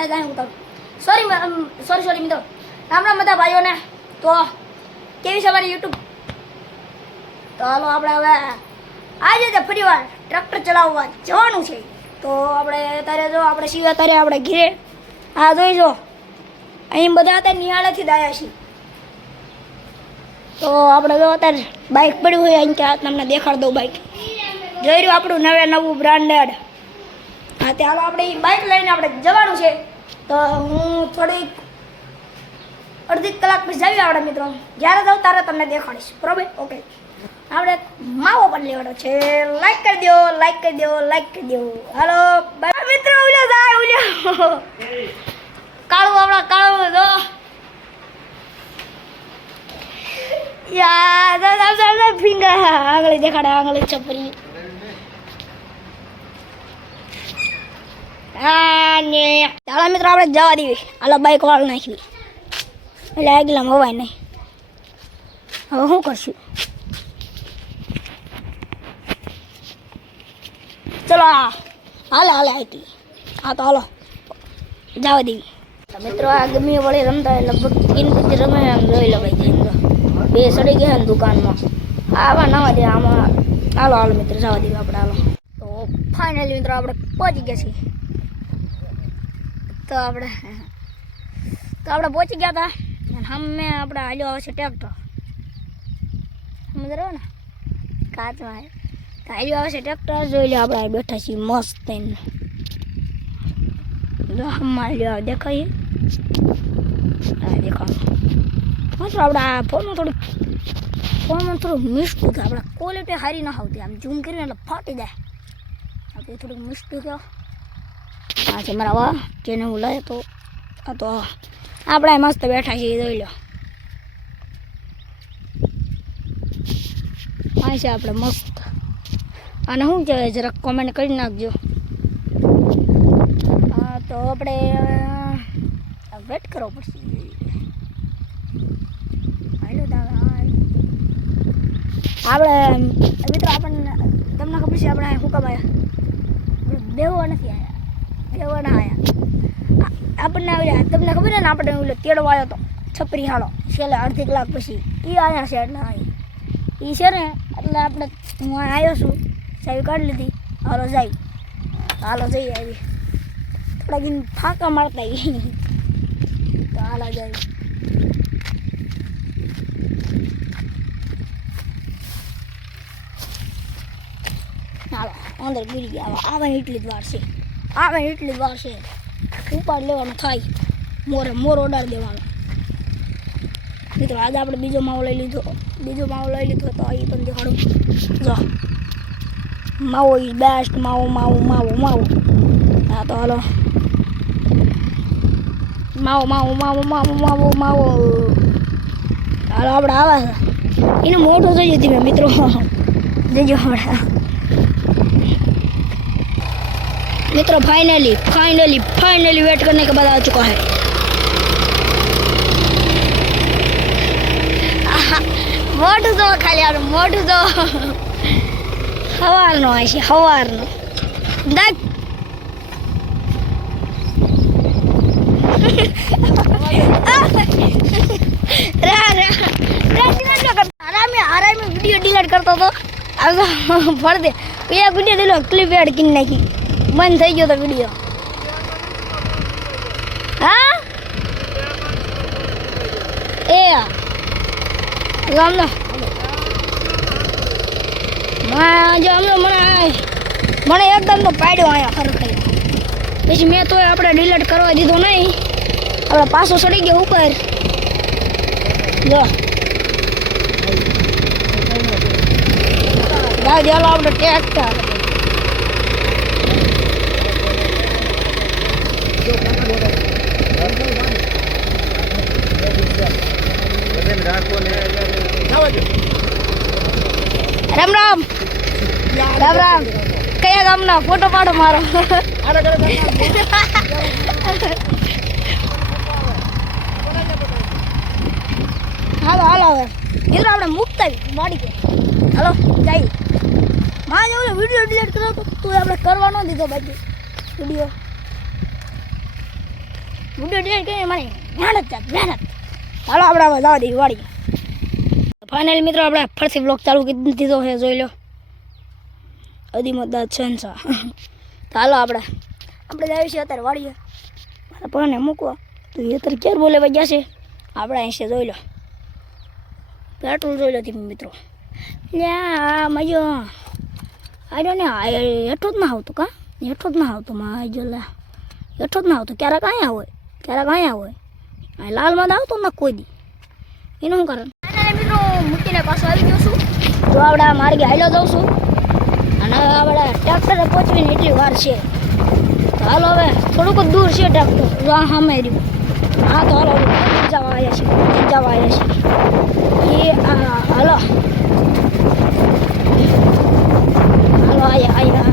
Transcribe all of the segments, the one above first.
બધા જાય ઉતારું. સોરી મિત્રો. રામ રામ બધા ભાઈઓને. તો કેવી છે મારી યુટ્યુબ? તો હાલો આપણે હવે આજે ફરી વાર ટ્રેક્ટર ચલાવવા જવાનું છે. તો આપણે અત્યારે જો આપણે સીધા અત્યારે આપણે ઘીરે આ જોઈજો અહીં બધા અત્યારે નિહાળેથી જ આવ્યા છીએ. તો આપણે જો અત્યારે બાઇક પડ્યું હોય અહીં ત્યાં તમને દેખાડ દઉં. બાઇક જોઈ રહ્યું આપણું નવું બ્રાન્ડેડ. હા તે હાલો આપણે એ બાઇક લઈને આપણે જવાનું છે. તો હું થોડીક અડધી કલાક પછી જાવી આપણે મિત્રો. જ્યારે જાઉં ત્યારે તમને દેખાડીશ. બરાબર? ઓકે. આપણે માવો પણ લેવાનો છે. લાઈક કરી દો. હાલો બાય મિત્રો. કાળું જો યાર ફિંગર આંગળી દેખાડે. આંગળી છપરી ચાલો મિત્રો આપણે જવા દેવી. હાલો બાઈક વાળ નાખવી એટલે આગલા હવાય નહીં. હવે શું કરશું? ચલો હાલે આઈટી. હા તો હાલો જવા દેવી. મિત્રો આ ગમી વળી રમતા હોય લગભગ 3 પછી રમે એમ જોઈ લો ભાઈ. બે સડી ગયા ને દુકાનમાં. આવા નવા દે આમાં. હાલો મિત્રો જવા દેવી આપણે. હાલો તો ફાઇનલી મિત્રો આપણે પહોંચી ગયા છીએ. તો આપણે પહોંચી ગયા હતા. હમે આપણે હાલ્યો આવે છે ટ્રેક્ટર. સમજ રહ્યો ને કાચમાં હાલ્યો આવે છે ટ્રેક્ટર. જોઈ લો આપણે બેઠા છીએ મસ્ત થઈને. હાલ્યો આવે દેખાય. હા દેખાડો મિત્રો. આપણે આ ફોનમાં થોડુંક મિસ્ટેક. આપણે ક્વોલિટી સારી ના આવતી. આમ ઝૂમ કરીને એટલે ફાટી જાય. આપણે થોડુંક મિસ્ટેક. હા છે મારા વાહ જેને હું લાવે તો આ તો આપણે મસ્ત બેઠા છીએ. જોઈ લો આ છે આપણે મસ્ત. અને શું કહેવાય જરાક કોમેન્ટ કરી નાખજો. હા તો આપણે વેટ કરવો પડશે. આપણે મિત્રો આપણને તમને ખબર છે આપણે શું કામ આવ્યા? બેહવા નથી આવ્યા. બેહવા ના આવ્યા આપણને આવ્યા. તમને ખબર છે ને આપણે ઓલો તેડવા આવ્યો તો છપરી હાલો છેલ્લે અડધી કલાક પછી એ આવ્યા છે. એટલે એ છે ને એટલે આપણે હું આવ્યો છું. ચાવી કાઢી લીધી. હાલો જઈએ આવી. થોડા દિન ફાંકા મારતા તો હાલો જાય. હાલો અંદર ગીરી ગયા. આવે એટલી જ વાર છે. ઉપાડ લેવાનો થાય. મોર ઓર્ડર દેવાનો. મિત્રો આજે આપણે બીજો માવો લઈ લીધો. તો એ પણ દેખાડું. જો માવો ઇઝ બેસ્ટ. માવો. હા તો હાલો માવો. હાલો આપણે આવા છે. એને મોટો જોઈએ ધીમે મિત્રો. જજો હમણાં मित्रों फाइनली वेट करने के बाद आ चुका है. मोटू तो खाली यार मोटू तो हवार नो है. देख आराम में वीडियो डिलीट करता तो अब भर दे. ये वीडियो डिलीट क्लिप ऐड की नहीं बंद થઈ ગયો તો વિડિયો. હા એ ગામનો જો મને એકદમ તો પાડ્યો આયા ખરેખર. પછી મેં તો આપણે ડિલીટ કરવા દીધો નહીં. આપણે પાછો ચડી ગયો ઉપર. જો દાદી હાલો આપણે ટ્રેક્ટર. રામ કયા ગામના ફોટો પાડો મારો. હાલો હવે મિત્રો આપણે મુકતા વાડી ગયો. હાલો જઈ માં ઓલો વિડીયો ડિલીટ કર્યો તો તું આપણે કરવા ન દીધો બાકી વિડીયો. વિડીયો ડિલીટ કરીને મારી મહેનત હાલો આપણે હવે જવા દઈએ વાડી. ફાઇનલ મિત્રો આપણે ફરીથી બ્લોગ ચાલુ કરી દીધો છે, જોઈ લો અદીમત છંસા. તો હાલો આપણે જઈએ છીએ અત્યારે વાડીએ મારા પગને મૂકવા. તો એ અત્યારે ક્યારે બોલે ગયા છે આપણે અહીં જોઈ લો પેટ્રોલ જોઈ લો તમે મિત્રો. લ્યા મજો આડો ને હેઠો જ ના આવતું કા હેઠો જ ના આવતું માજો લે હેઠો જ ના આવતું. ક્યારેક અહીંયા હોય ક્યારેક અહીંયા હોય અહીં લાલમાં આવતો ના કોઈ દી એનું શું કારણ. મિત્રો મૂકીને પાછો આવી ગયો છું. જો આપણે આ માર્ગે હાલો જાઉં છું અને આપણે ટ્રેક્ટરે પહોંચવીને એટલી વાર છે. તો હાલો હવે થોડુંક જ દૂર છે ટ્રેક્ટર. જો આ સામે રહ્યું. હા તો હાલો જવા આવ્યા છે એ હાલો આયા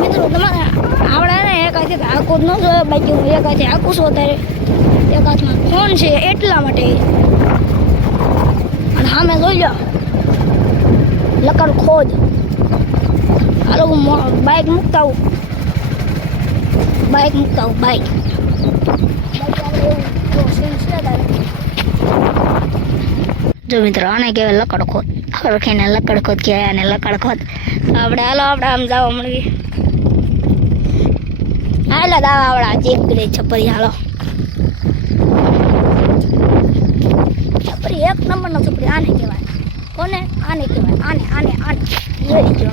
મિત્રો. તમારે આવડે ને એક હાથે આખું જ ન જોયો બાકી હું એક હાથે આખું છું અત્યારે. એક હાથમાં ફોન છે એટલા માટે. અને સામે જોઈ લો લકડ ખોદ. હાલો હું બાઇક મૂકતા આવું બાઇક. જો મિત્રો આને કહેવાય લકડ ખોદ. ઓળખીને લકડ ખોદ કહેવાય અને લકડ ખોદ. આપણે હાલો આપણે આમ જવા મળી હાલો દાવા આવડા ચેક કરી છપરી. હાલો છપરી એક નંબરનો છપરી આને કહેવાય. કોને આને કહેવાય આને જોઈ લીધું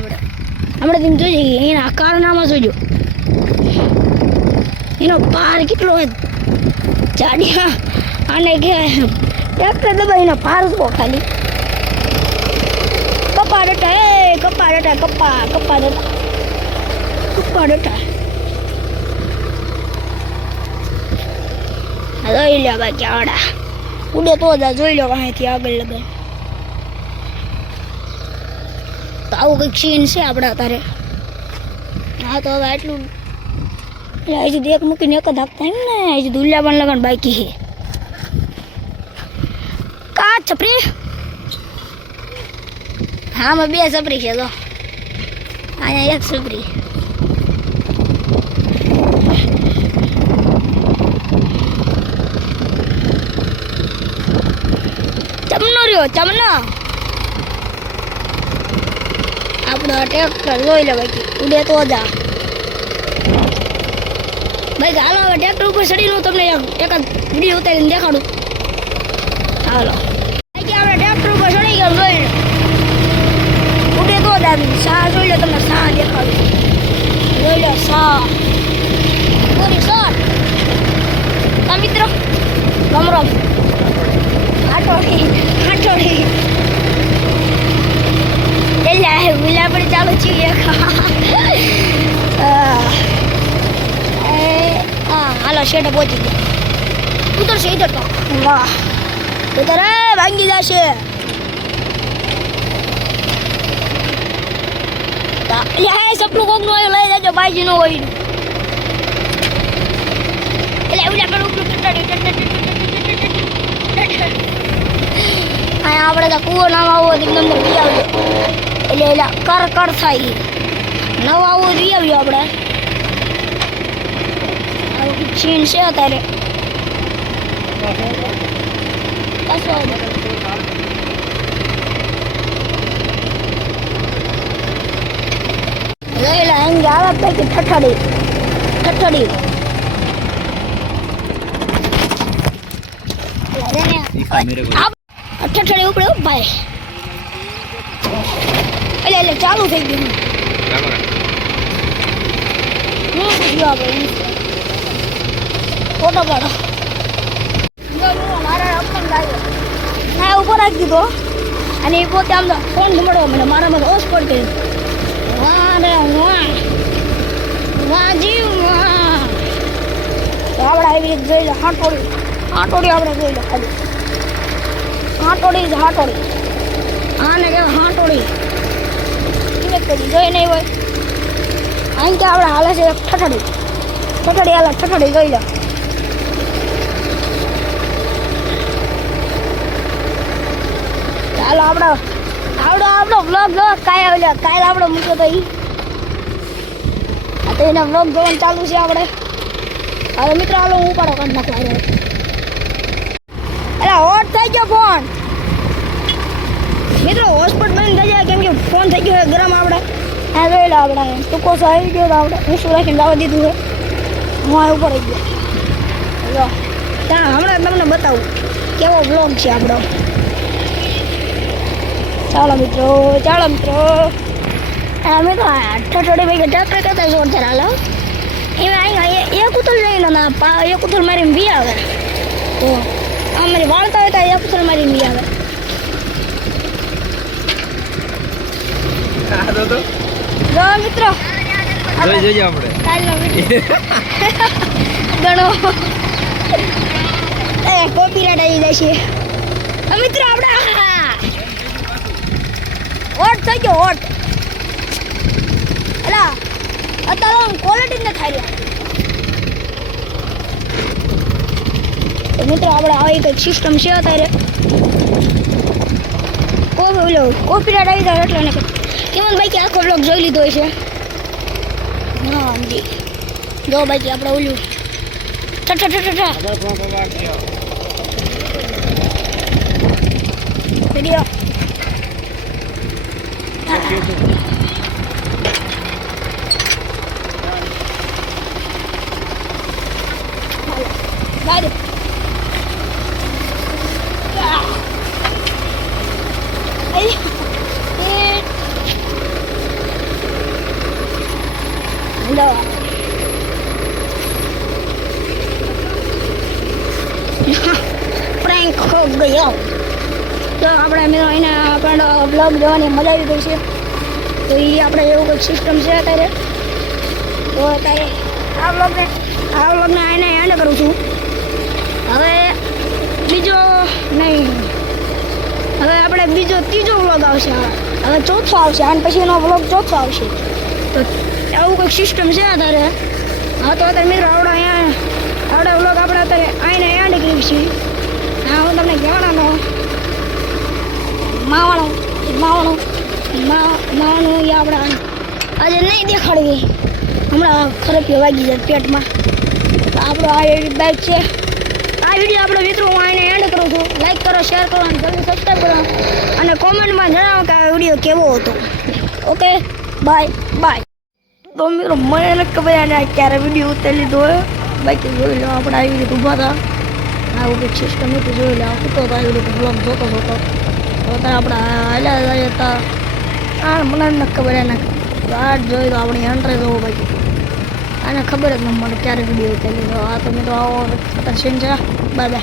હમણાં તમે જોઈ એના કારનામાં જોજો એનો પાર કેટલો હોય જાડિયા. આને કહેવાય ટ્રેક્ટર દબાઈને પાર જુઓ ખાલી. કપા ડટા જોઈ લો બાકી આવડા ઉડે તો જ જોઈ લો અહીંથી આગળ લગાય. તો આવું કંઈક સીન છે આપણે અત્યારે. હા તો હવે એટલું હજી એક મૂકીને એક જ આપતા એમ ને હજી દુલ્યા પણ લગન બાકી છે. કા છપરી હા મેં 2 છપરી છે. તો અહીંયા 1 છપરી. ચમનો રહ્યો ચમનો. આપણો ટ્રેક્ટર જોઈ લે બાકી ઉડે તો જા ભાઈ. હાલો હવે ટ્રેક્ટર ઉપર ચડીને તમને એક વિડીયો ઉતારીને દેખાડું. હાલો આપણે ટ્રેક્ટર ઉપર ચડી ગયા જોઈ લો ઉડે તો દાદી સા જોઈ લો તમને સા દેખાડું. જોઈ લો સા પૂરી શોટ. કા મિત્રો રમ હાટોડી એટલે ગુલાબડી ચાલુ છીએ. હાલો શેઠે પહોંચી ગયા. ઉતરશે ઇધર તો વાહ ઉતર ભાંગી જશે. સપનું કોક નું લઈ જજો બાજી નો હોય એટલે ઉલા પર આપણે તો કૂવો નામ આવો એકદમ પી આવજો એટલે એલા કર થાય. નવો આવો રી આવ્યો આપણે ચીન છે અત્યારે. આવે પૈકી ઠઠડી ઉપડે ભાઈ એટલે ચાલુ થઈ ગયું. ફોટો પાડો મારા અપન લાગ્યો ના ઉપર રાખી દીધો અને એ પોતે આમ તો ફોન ઘુમાડવા મને મારામાં ઓસ પડ ગયો. વારે વાહ જીવ વાહ. તો આપણે આવી રીતે જોઈ લો હાટોડી આપણે જોઈ લો ખાલી હાટોડી આને કહેવાય હાટોડી. જોઈ નહીં હોય અહીં તો આપણે હાલે છે ઠઠડી હાલે ઠઠડી જોઈ લો. ચાલો આપણો વ્લોગ કાલે આપણો મૂક્યો તો તો એના વ્લોગ જોવાનું ચાલુ છે આપણે. હાલો મિત્રો હાલો હું ઉપાડો કાઢ નાખો એટલે હોટ થઈ ગયો ફોન મિત્રો હોટસ્પોટ બંધ થઈ જાય કેમ કે ફોન થઈ ગયો ગરમ આપણે આ જોઈ લો આપણે ટૂંકો સો આવી ગયો તો આપણે હું શું રાખીને લાવવા દીધું છે હું આ ઉપર આવી ગયો જો ત્યાં હમણાં તમને બતાવું કેવો બ્લોગ છે આપણો ચાલો મિત્રો અમે તો અઠવાડિયે ભાઈ ટ્રેક્ટર કરતા જોરદાર હાલો એમાં એક ઉથલ લઈને ના એક ઉથલ મારીને બી આવે તો અમારી વાળતા હોય તો એક ઉથલ મારીને બી આવે જો મિત્રો જોઈએ આપણે કાલનો ઘણો કોપીરાઇટ આવી જાય છે મિત્રો આપણે હોટ થઈ ગયો હોટ અલા અત્યારે ક્વોલિટી ને થાય તો મિત્રો આપણે આવી કંઈક સિસ્ટમ છે અત્યારે કોપીરાઇટ આવી જાય એટલે ને કેમન ભાઈ કે આખો બ્લોગ જોઈ લીધો હોય છે હા જી જો ભાઈ આપણે ઓલું વિડીયો ગાડી પ્રેન્ક હો ગયો તો આપણે મિત્રો એને આપણો બ્લોગ જોવાની મજા આવી ગઈ છે તો એ આપણે એવું કંઈક સિસ્ટમ છે અત્યારે તો અત્યારે આ બ્લોગને એને એન્ડ કરું છું હવે બીજો નહીં હવે આપણે ત્રીજો વ્લોગ આવશે હવે ચોથો આવશે અને પછીનો વ્લોગ ચોથો આવશે તો આવું કંઈક સિસ્ટમ છે અત્યારે હા તો અત્યારે મિત્રો આવડા વ્લોગ આપણે અત્યારે આઈને એન્ડ કરીએ છીએ હા હું તમને કહેવાનો માવાનું એ આપણે આજે નહીં દેખાડવી હમણાં ખરેખર વાગી જાય પેટમાં તો આપણો આ એવી બાઇક છે આ વિડીયો આપણે મિત્રો હું આને એન્ડ કરું છું લાઈક કરો શેર કરો અને જલ્દી સબસ્ક્રાઈબ કરો અને કોમેન્ટમાં જણાવો કે આ વિડીયો કેવો હતો ઓકે બાય તો મિત્રો મને નથી ખબર આને ક્યારે વિડીયો ઉતારી લીધો હોય બાકી જોઈ લો આપણે આવી રીતે ઊભા હતા આવું કંઈક સિસ્ટમ હતી જોઈ લો આવતો હતો આવી રીતે બ્લોગ જોતો તો અત્યારે આપણે હાલ્યા જઈએ હતા મને નથી ખબર એને આ જોઈ તો આપણી એન્ટ્રી જોવો બાકી આને ખબર જ ન મને ક્યારે વિડીયો ઉતારી લીધો આ તો મિત્રો આવો અત્યારે સીન છે બાય